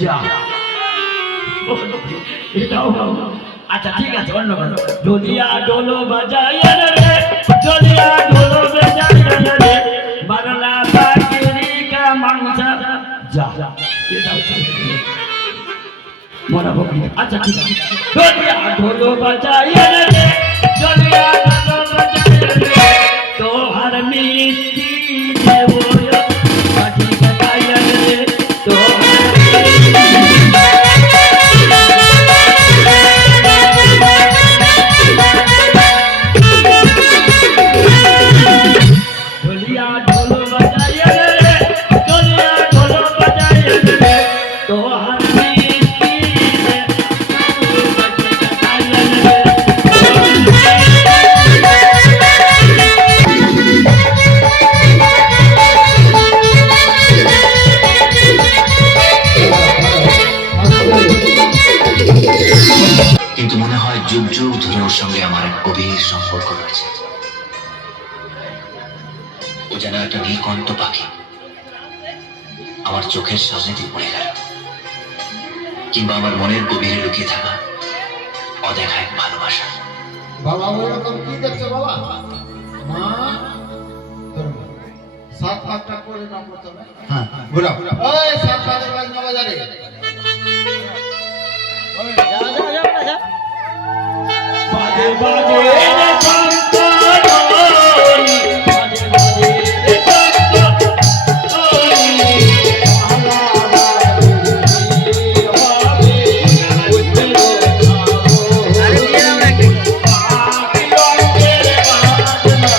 যা এটাও আচ্ছা ঠিক আছে অন্য গান ডলিয়া ডোলো বাজাইয়া রে ডলিয়া ডোলো বাজাইয়া রে বারলা পাখিরি কা মাংসা যা এটাও মনে বলি আচ্ছা ঠিক আছে ডলিয়া ডোলো বাজাইয়া রে ডলিয়া ডোলো বাজাইয়া রে তোহার মিষ্টি দেবো পাখি গাইয়া রে তোহার কিন্তু মনে হয় যুগ যুগ ধরে ওর সঙ্গে আমার এক গভীর সম্পর্ক রয়েছে। ও যেন একটা নীলকণ্ঠ পাখি আমার চোখের সামনে দিয়ে পড়ে গেল, কিংবা আমার মনের গভীরে লুকিয়ে থাকা অদেখা এক ভালোবাসা। বাবা ওরকম কি দেখছো বাবা? মা সাত পাঁচটা করে না করতে হবে। হ্যাঁ ঘুরা ওই সাত পাঁচের বাজ না বাজারে বাজে বাজে রে শঙ্করী বাজে বাজে রে শঙ্করী আলা বাজে উঠে আরে নিয়ে নাকি পাখি রঙের বাজনা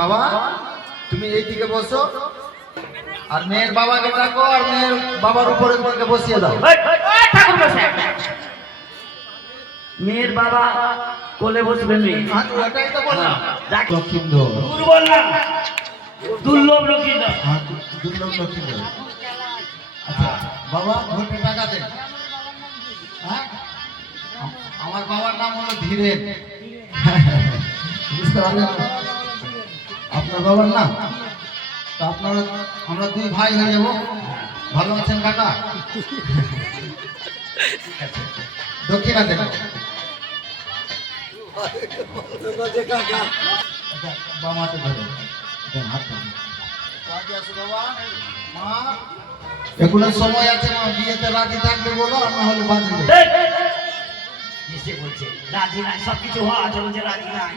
বাবা তুমি এইদিকে বসো আর মেয়ের বাবাকে ডাকো, আর মেয়ের বাবার উপরে তোমাকে বসিয়ে দাও। ঠাকুর মশাই, মেয়ের বাবা কোলে বসবে মেয়ে। হ্যাঁ, ওটাই তো বললাম। ডাক। লক্ষ্মীন্দর। দুর্বল না, দুর্লভ লক্ষ্মীন্দর। হ্যাঁ, দুর্লভ লক্ষ্মীন্দর। আচ্ছা বাবা, ভোটে টাকা দেন। হ্যাঁ, আমার বাবার নাম হলো ধীরেন। বুঝতে পারলেন? আপনার বাবার নাম? তা আপনারা, আমরা দুই ভাই হয়ে যাবো। ভালো আছেন কাকা? দক্ষিণা দেন। বামাতে ধরে দেন, হাত ধরে। কাজে আসো বাবা। মা, এখনো সময় আছে, মা বিয়েতে রাজি থাকবে বলো, আর না হলে বাঁধবে। এসে বলছে রাজি নাই, সবকিছু হওয়া আছে, বলছে রাজি নাই।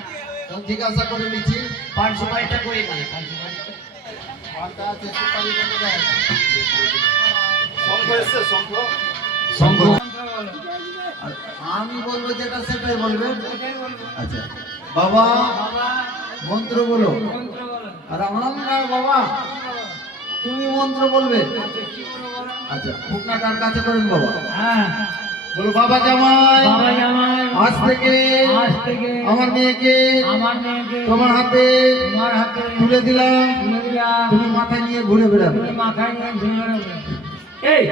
তো জিজ্ঞাসা করে নিচ্ছি। 500 টাকা করে মানে 500 টাকা। পান্তা আছে, সুপারি কত দেয়? শঙ্খ। আর আমি বলবো যেটা সেটাই বলবেন। আচ্ছা বাবা, মন্ত্র বলো। আর আমার না বাবা, তুমি মন্ত্র বলবে। আচ্ছা, ফুকনাটার কাছে করেন বাবা। হ্যাঁ, বলো বাবা জামাই, বাবা জামাই, আজ থেকে আমার মেয়েকে তোমার হাতে তুলে দিলাম। তুমি মাথায় নিয়ে ঘুরে বেড়াবে। এই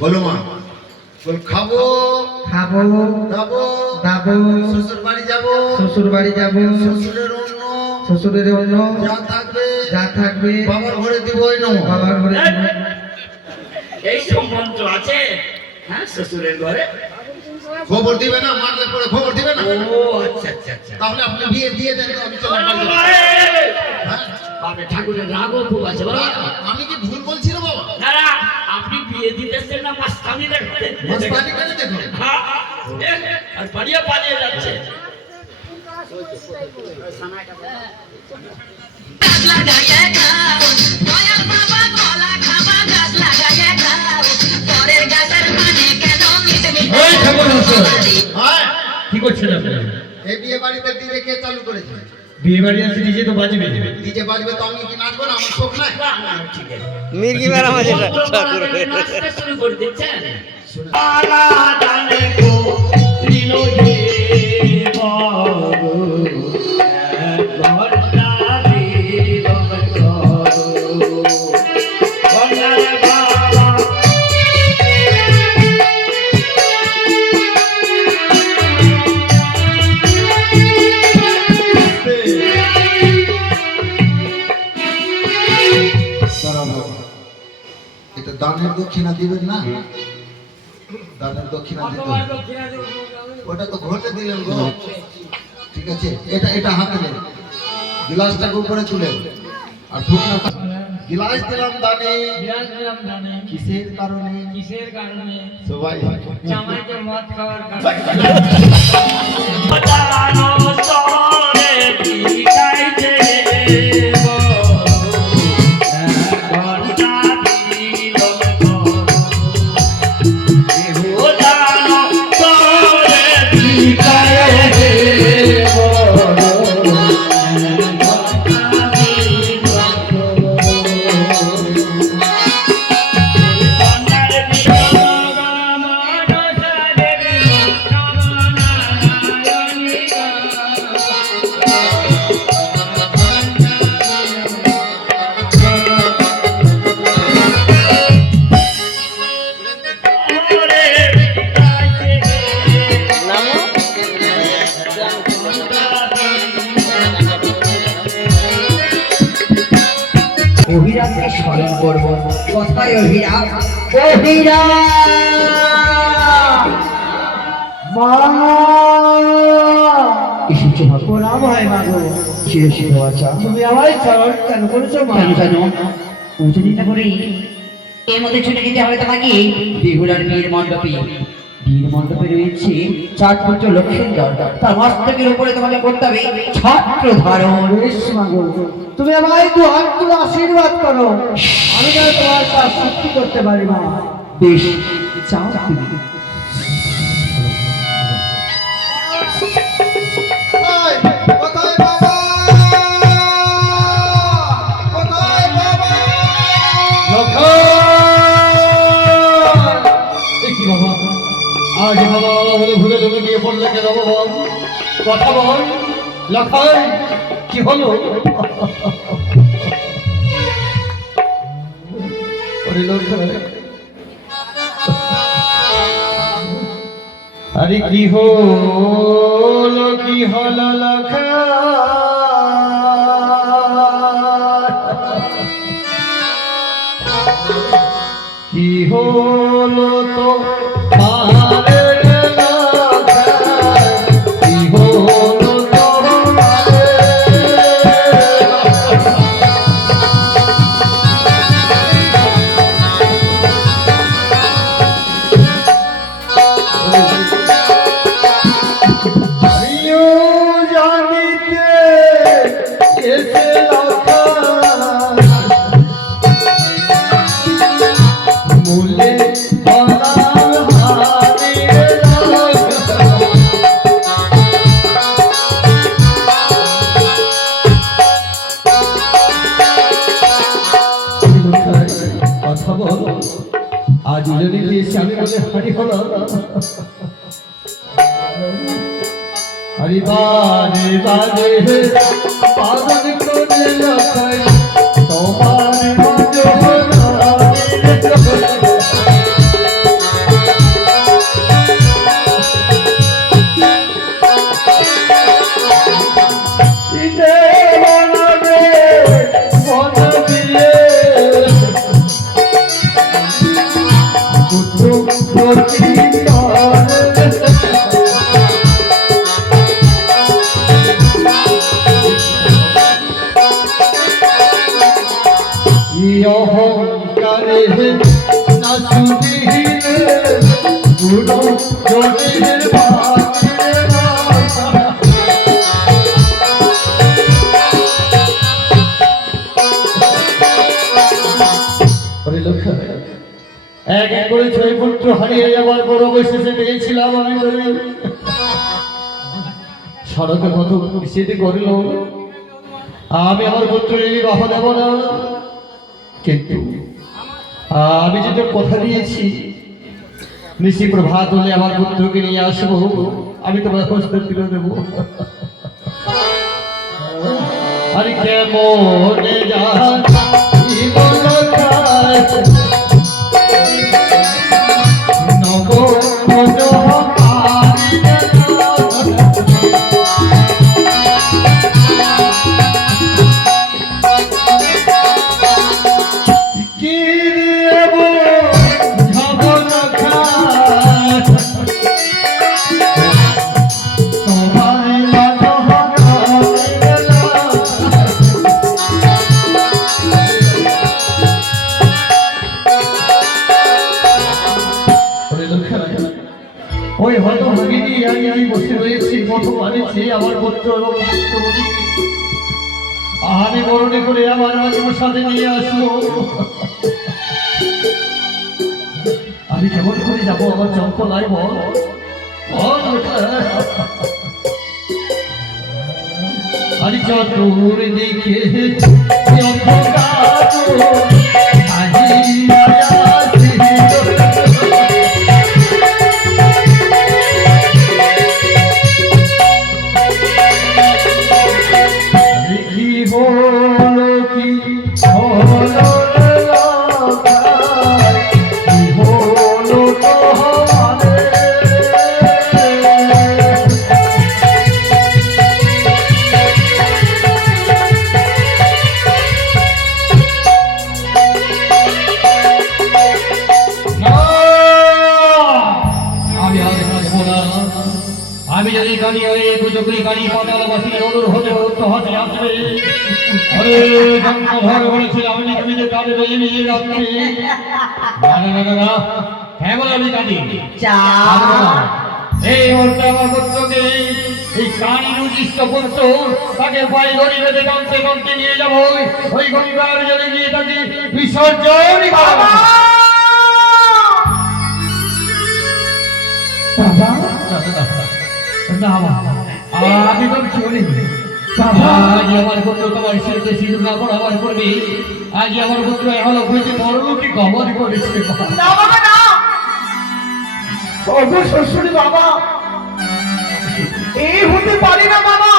বলো মা। বল খাবো, খাবো, যাবো, দাবো, শ্বশুর বাড়ি যাবো, শ্বশুর বাড়ি যাবো, শ্বশুরের অন্য শ্বশুরের অন্য যা থাকবে যা থাকবে বাবার ঘরে দিব। ওই নয় বাবার ঘরে দিব। এই সম্বন্ধ আছে। হ্যাঁ, শ্বশুরের ঘরে। খবর দিবে না, মারলে পরে খবর দিবে না। ও আচ্ছা আচ্ছা আচ্ছা। তাহলে আপনি বিয়ে দিয়ে দেন, তো আমি চলে যাবো। হ্যাঁ? বাবা ঠাকুরের রাগও খুব আছে বাবা। আমি কি ভুল বলছি না বাবা? না না, আপনি বিয়ে দিতেছেন না মাস্তানি দেখতে। মস্তানি করে দেখুন। হ্যাঁ, আর পালিয়ে পালিয়ে যাচ্ছে। গাছ লাগাইয়া খাও, দয়াল বাবা কলা খাবা, গাছ লাগাইয়া খাও, পরের গাছের মানে কেন মিটে মিটে। ওই ঠাকুর মশাই, হ্যাঁ, কি করছেন আপনারা? এই বিয়ে বাড়িতে ডিজে কে চালু করেছে? বিয়ে বাড়ি আছে, ডিজে তো বাজবে। ডিজে বাজবে তো আমি কি নাচবো না? আমার শোক নাই। না, না, ঠিক আছে। মির্গি মেরা মাঝে নাচতে শুরু করে দিচ্ছেন। আলা জানে গো লীলোহে বাবু, ঘন্টা বিলম্ব করো। ঘন্টার বাবা দাঁড়াবো। এটা দানের দক্ষিণা দিবেন না? দানের দক্ষিণা দিতে হবে। ওটা তো ঘটে দিলেন গো। ঠিক আছে, এটা এটা হাতে নেন, গিলাসটাকে উপরে তুলেন, আর ফুকনা গিলাস দিলাম দানে। কিসের কারণে? সবাই জামাইকে মদ খাওয়ার কারণে। জানো তোরে দিগাইছে গো, ঘন্টা বিলম্ব করো। কেহ জানো তোরে দিগাইছে গো, ঘন্টা বিলম্ব করো। অভিরাজকে স্মরণ করবো। কোথায় অভিরাজ? অভিরাজ মা এসেছো। প্রণাম হয় মা গো। শিরশির বাচ্চা, তুমি আমায় স্মরণ কেন করেছো মা? কেন উচিত করে এর মধ্যে ছুটে যেতে হবে তোমাকে বেহুলার বিয়ের মণ্ডপে। বিয়ের মণ্ডপে রয়েছে 4 পুত্র লক্ষ্মীন্দর। তার মস্তকের উপরে তোমাকে করতে হবে ছত্র ধারণ। তুমি আমায় 2 হাত তুলে আশীর্বাদ করো, আমি যেন তোমার কাজ সত্যি করতে পারি মা। বেশ, চাও তুমি। কোথায় বাবা? কোথায় বাবা? কথা বল লখাই, কি হলো? ওরে লখাই, আরে কি হলো, কি হলো লখাই? কি হলো তো মারে লখাই, কি হলো তো আমিও জানিতে এসে লখাই, মূলে বলার হারিয়ে কথা বল। আজ যদি দিয়েছি আমি বলে হারি হলো, হরি বারে বারে পালন করে লখাই তোমার অহংকারে না শুনিলে গুরু জনের ভাগে এক এক করে 6 পুত্র হারিয়ে যাওয়ার বড় বয়সে পেয়েছিলাম আমি। সড়কে কত স্মৃতি করিল, আমি আমার পুত্রের বিবাহ দেব না, কিন্তু আমি যেটা কথা দিয়েছি নিশি প্রভাত হলে আমার পুত্রকে নিয়ে আসবো, আমি তোমার হস্তে তুলে দেবো। আরে কেমন ওই হয়তো ভাগিনি আমি বসে রয়েছি, প্রথম আনেছি আমার পুত্র এবং আমি বরণে করে আমার সাথে নিয়ে আসবো। আমি কেমন করে যাবো আমার চম্পলায় বল? আমি চতুর দিকে আমি যদি গাড়ি হয়ে কুচুকরি গাড়ি পাতালবাসী অনুর হতে হতে আসবে। আরে জঙ্গল বলেছিল আমি জমিতে কাজে রয়ে নিয়ে যাচ্ছি। না কেমন আমি কাঁদি এই মুহূর্তে আমার পুত্রকে এই প্রাণী রুজিষ্ট পুত্র তাকে পায়ে ধরি বেঁধে কাঁদতে কাঁদতে নিয়ে যাবো ওই গঙ্গার জলে গিয়ে তাকে বিসর্জন করবো। আমি তো কিছু বলি আজ আমার পুত্র তোমার শরীরে সিঁদুর না পড়াবার করবে। আজ আমার পুত্র এখনো হইতে পরলোকে কবর করেছে। শ্বশুরি বাবা এই হতে পারি না বাবা,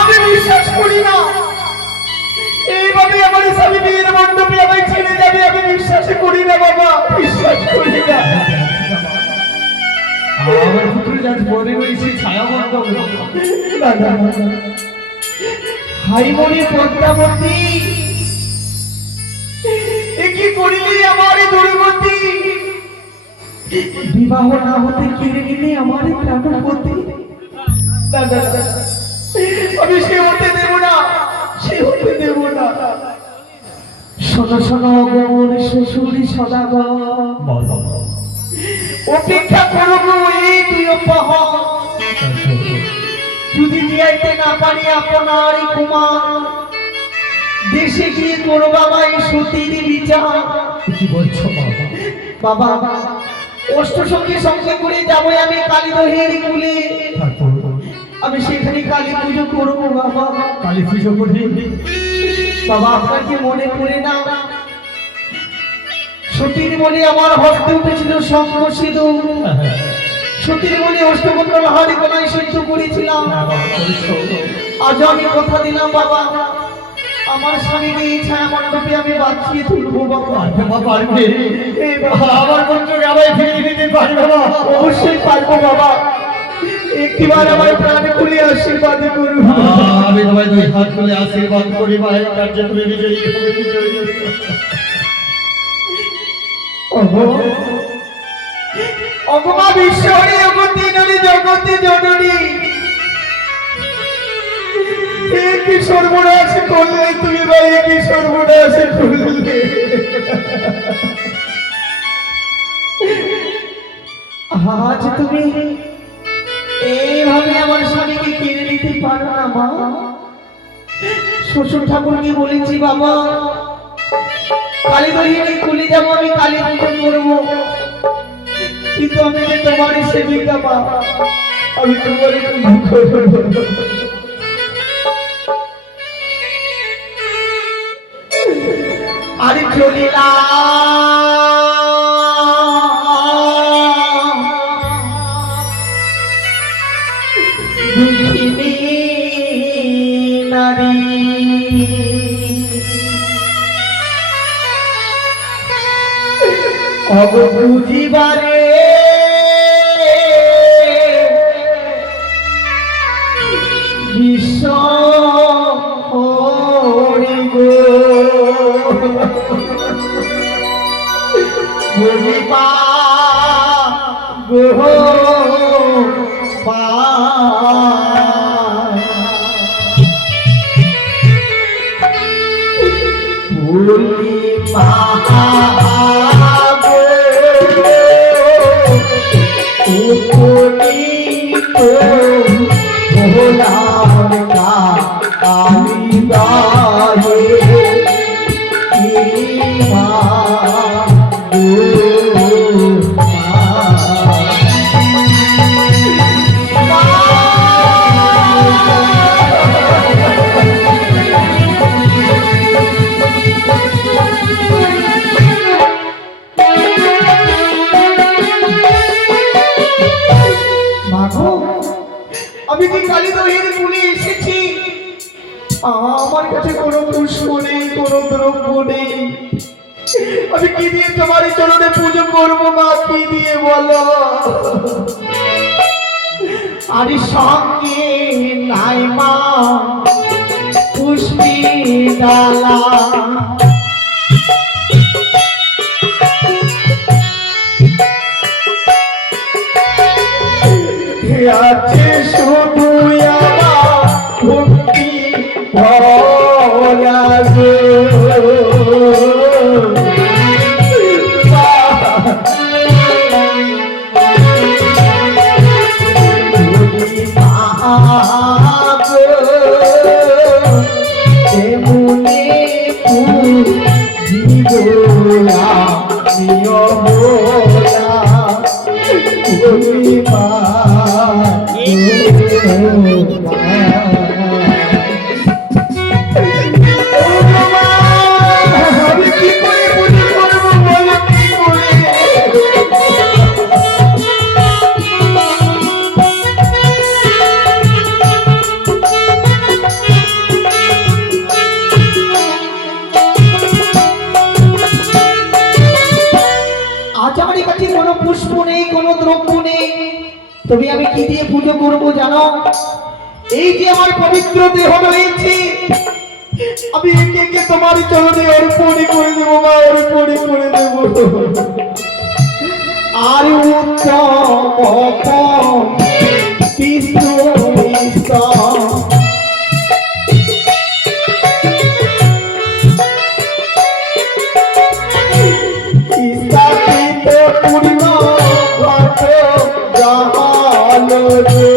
আমি বিশ্বাস করি না এইভাবে আমার স্বামী বিয়ের মণ্ডপে আমায় ছেড়ে যাবে, আমি বিশ্বাস করি না বাবা, বিশ্বাস করি না। আমার পুত্র যার পরে রয়েছে ছায়া মণ্ডপ। হাইমনি পদ্মাবতী, এ কি করিলি আমার দুর্গতি, বিবাহ না হতে কেড়ে নিলে আমার প্রাণপতি। আমি সে হতে দেব না, সে হতে দেব না। শোনো শোনো গোর শ্বশুরি সদাগর, অপেক্ষা করব এই দুই উপহার, যদি দিয়াইতে না পারি আপনার কুমার, দেশে গিয়ে করো বাবা এই সতীর বিচার। কি বলছো বাবা? বাবা অষ্টসঙ্গী সঙ্গে করে যাবো আমি কালীদহের কুলে, আমি সেখানে কালী পুজো করবো বাবা। কালী পুজো করি বাবা আপনার কি মনে পড়ে না, সতীর মনে আমার হস্তে উঠেছিল শঙ্খ সিঁদুর, সতীর মনে অষ্টমন্ডল হাড়ি গলায় সহ্য করেছিলাম। আজ আমি কথা দিলাম বাবা, আমার স্বামীকে এই ছায়া মণ্ডপে আমি বাঁচিয়ে তুলবো বাবা। পারবে আমার পুত্রকে আমায় ফিরিয়ে দিতে পারবে না? অবশ্যই পারবো বাবা, একটিবার আমার প্রাণ খুলে আশীর্বাদ করুন। আমি তোমায় দুই হাত তুলে আশীর্বাদ করি, মায়ের কার্যে তুমি বিজয়ী হবে, বিজয়ী। অগমা বিশ্বরে অগতি নরি জগতি জননী, কি সর্বনাশ করলে তুমি ভাই, কি সর্বনাশ করলে। আজ তুমি এইভাবে আমার স্বামীকে কেড়ে নিতে পারো না মা। শ্বশুর ঠাকুরকে বলেছি বাবা কালীদহিনী কুলে যাবো, আমি কালী পুজো করবো, কিন্তু আমি যে তোমার সেবিকা মা, আমি তোমার পুজো করবো। আরে চলিলা দুঃখিনী নারী, অবুঝিবারে বিশ্ব হরি গো বলিবা গো পা বলিবা আমি কি কালীদহের কুলে এসেছি, আমার কাছে কোনো পুষ্প নেই, কোনো দ্রব্য নেই, আমি কি দিয়ে তোমার চরণে পুজো করবো মা, কি দিয়ে বলো। আরে সঙ্গে নাই মা পুষ্পি ডালা, আছে শুধু আমার ভক্তি ভোলা গো। পুষ্প নেই, কোনো দ্রব্য নেই, তবে আমি কি দিয়ে পুজো করব জানো? এই যে আমার পবিত্র দেহ রয়েছে, আমি একে একে তোমার চরণে অর্পণ করে দেবো মা, অর্পণ করে দেবো। আর উত্তম বিষ্ণু পূর্ণ জাহান রে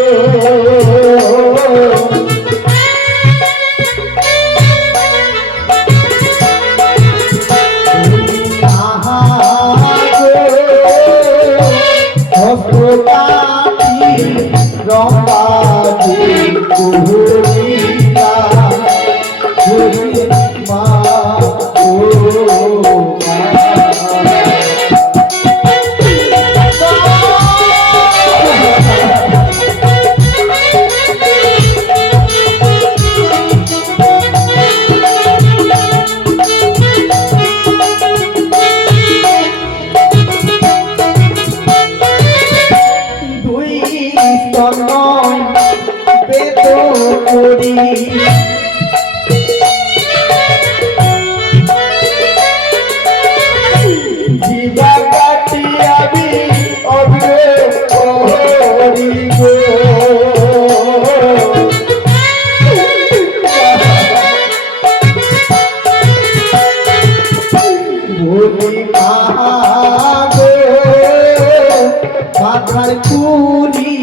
মাথার কুলি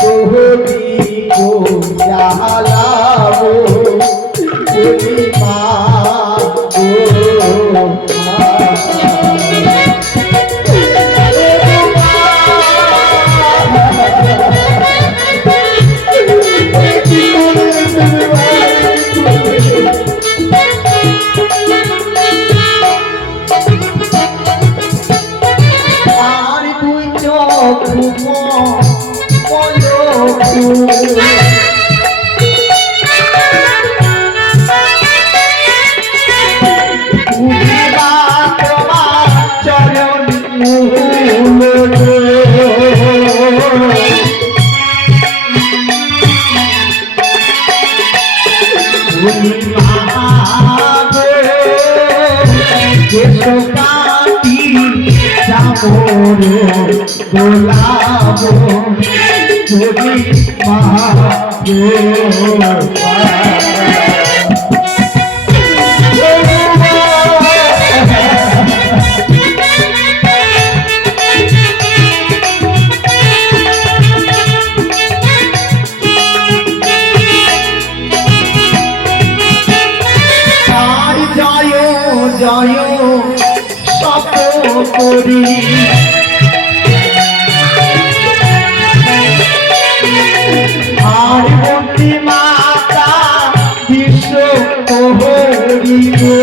গোহরি গো জালাবো কুলি মা গো গোলাবো যদি মা আর জয় জয় সপ করি আর মন্ত্রী মাতা বিশ্ব প্রহরী গো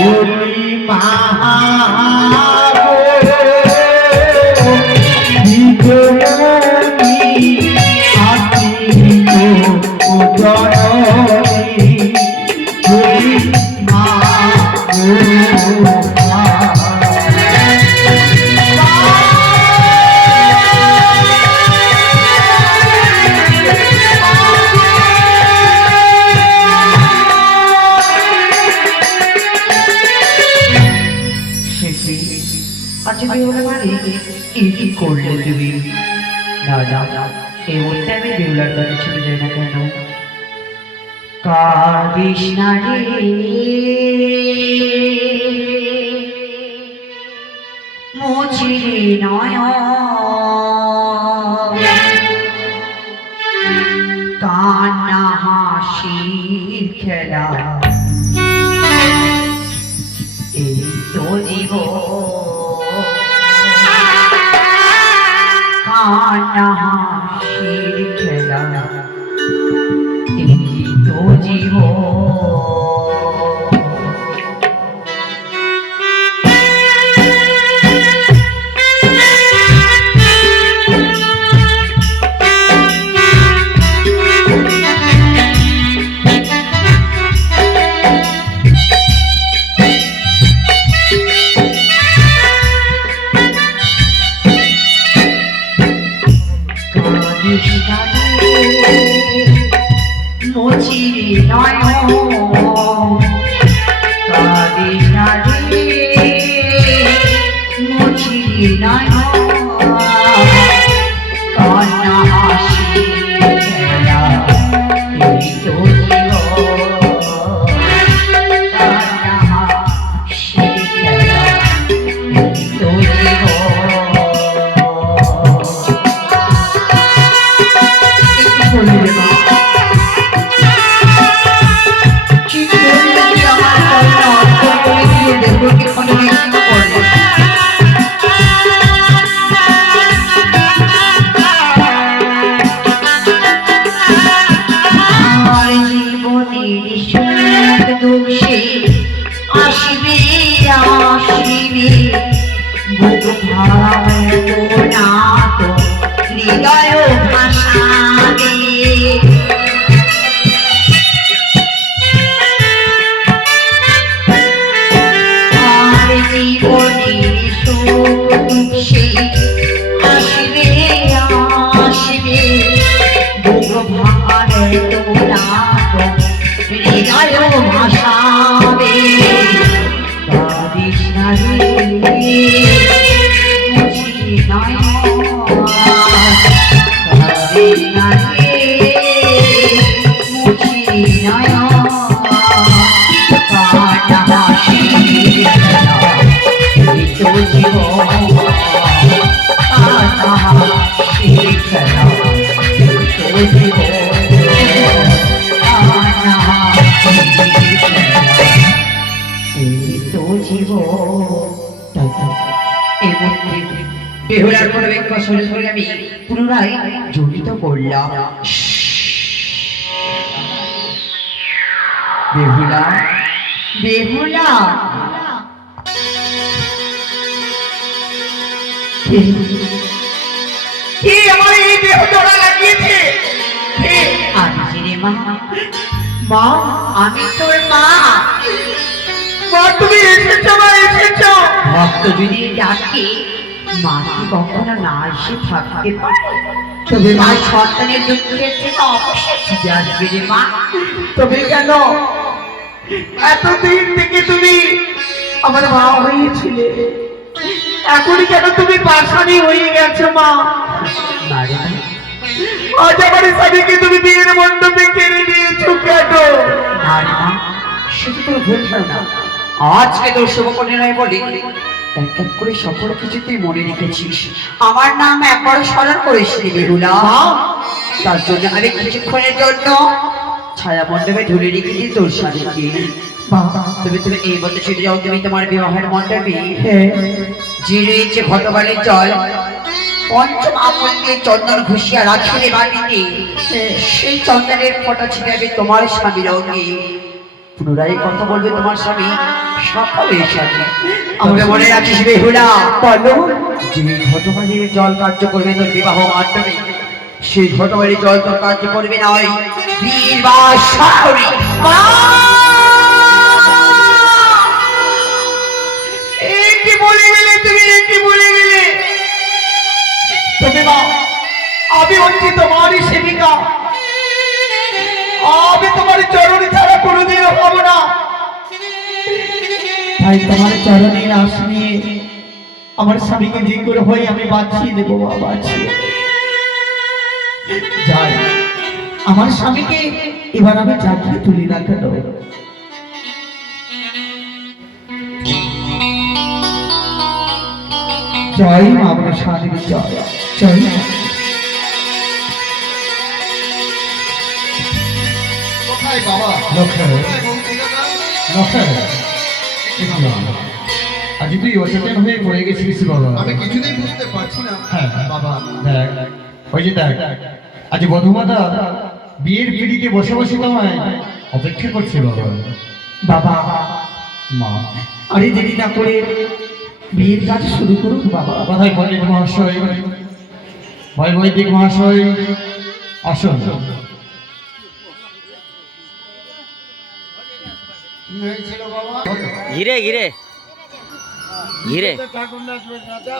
হরি মহাগো বিজয়ী আশিত জননী হরি মা আচ্ছা বেহুলা মানে কি করলে তুমি? না না, এই মুহূর্তে আমি বেহুলার কাছে চলে যাই না কেন? কাঁদিস না রে মুছিরে নয়ন, কান্না হাসির খেলা এই তো জীবন, কান্না হাসির খেলা এই তো জীবন। নয়ন কাঁদিস না রে মুছিলি নয়ন কান্না হাসি খেলা এই তো জীবন কান্না হাসি খেলা এই তো জীবন একটু বলি রে মা আসবে আসবে বুক ভাবে তো না তো হৃদয় ভাষাবে আর জীবনের সুখ সে আসবে আসবে বুক ভাবে তো না তো হৃদয় ভাষাবে কাঁদিস না রে মুছিলি নয়ন কাঁদিস না রে মুছিলি নয়ন কান্না হাসি খেলা এই তো জীবন কান্না হাসি খেলা এই তো জীবন বেহুলার কোনো ব্যক্তি শরীর ধরে আমি পুনরায় জড়িত করলাম বেহুলা বেহুলা কে আমার এই দেহ জোড়া লাগিয়েছে আমি রে মা মা আমি তোর মা মা তুমি এসেছো মা এসেছো ভক্ত যদি ডাকে মা কি কখনো না এসে থাকতে পারে তবে মা সন্তানের দুঃখের থেকে অবশ্যই ফিরে আসবে রে মা তবে কেন এতদিন থেকে তুমি আমার মা হয়েছিলে এখনই কেন তুমি পাশানি হয়ে গেছো মা না রে আজ আমার স্বামীকে তুমি বিয়ের মণ্ডপে কেড়ে নিয়েছো কেন না রে মা সেটা তোর ভুল ধারণা আজকে তোর শুভকন্যায় বলি এক এক করে সকল কিছু তুই মনে রেখেছিস আমার নাম একবার স্মরণ করিস নি বেহুলা তার জন্য আমি কিছুক্ষণের জন্য ছায়া মণ্ডপে ঢুলে রেখেছি তোর স্বামীকে তুমি তুমি এই বছর ছুটে যাও তুমি তোমার বিবাহের মণ্ডপে যে রয়েছে ঘটবাড়ির জল পঞ্চম আমল দিয়ে চন্দন ঘুষিয়া রাখিলে বাড়িতে সেই চন্দনের ফোঁটা ছিটাবে তোমার স্বামীর অঙ্গে পুনরায় কথা বলবে তোমার স্বামী সকলের সাথে আমাকে মনে রাখিস বেহুলা বলো যে ঘটবাড়ির জল কার্য করবে তোর বিবাহ মণ্ডপে সেই ঘটবাড়ির জল তোর কার্য করবে না ওই বীর বা শাশুড়ি কি বলে গেলে তুমি কি বলে গেলে তবে মা আমি হচ্ছি তোমারই সেবিকা আমি তোমার চরণে ছাড়া কোনোদিন হব না তাই তোমার চরণে আস নিয়ে আমার স্বামীকে যে করে হয়ে আমি বাঁচিয়ে দেবো বাঁচিয়ে যাই আমার স্বামীকে এবার আমি চাকরি তুলি না কেন জয় মা আমার স্বামীর জয় জয় কোথায় বাবা লক্ষ্য কোথায় বৌদি দাদা? লক্ষ্য আজ তুই অচেতন হয়ে পড়ে গেছিস বাবা আমি কিছুতেই বুঝতে পারছি না হ্যাঁ বাবা দেখ ওই যে দেখ আজ বধূমাতা বিয়ের পিড়িতে বসে বসে তোমায় অপেক্ষা করছে বাবা বাবা মা আরে দেরি না করে বিয়ের কাজ শুরু করুন বাবা কোথায় পণ্ডিত মহাশয় ভয় বৈদিক মহাশয় আসুন কি হয়েছিল বাবা ঘিরে ঘিরে ঘিরে ঠাকুর নাচবে রাজা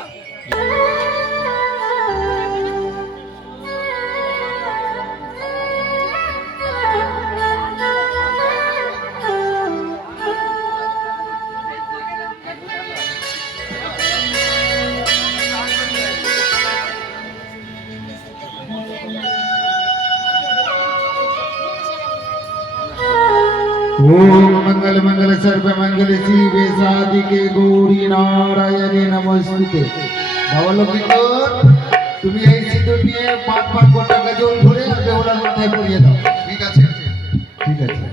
ओम मंगल मंगल सर्व मंगल शिवे साधिके गौरी नारायणे नमस्ते। বাবা লক্ষ্মীন্দর, তুমি এই সিঁদুর নিয়ে 5 গোটা গাজল ধরে আর বেহুলার মাথায় পরিয়ে দাও। ঠিক আছে, ঠিক আছে,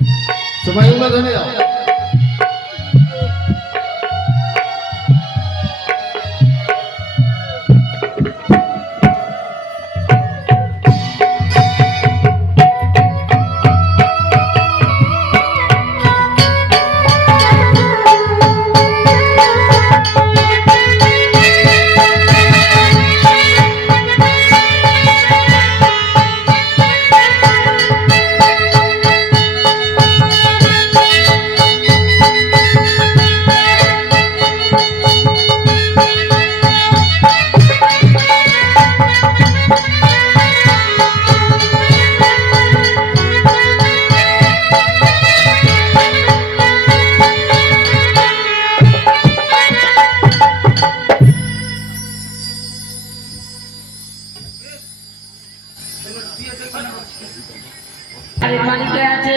সবাই উলা ধরে দাও। আরে মালিক আছে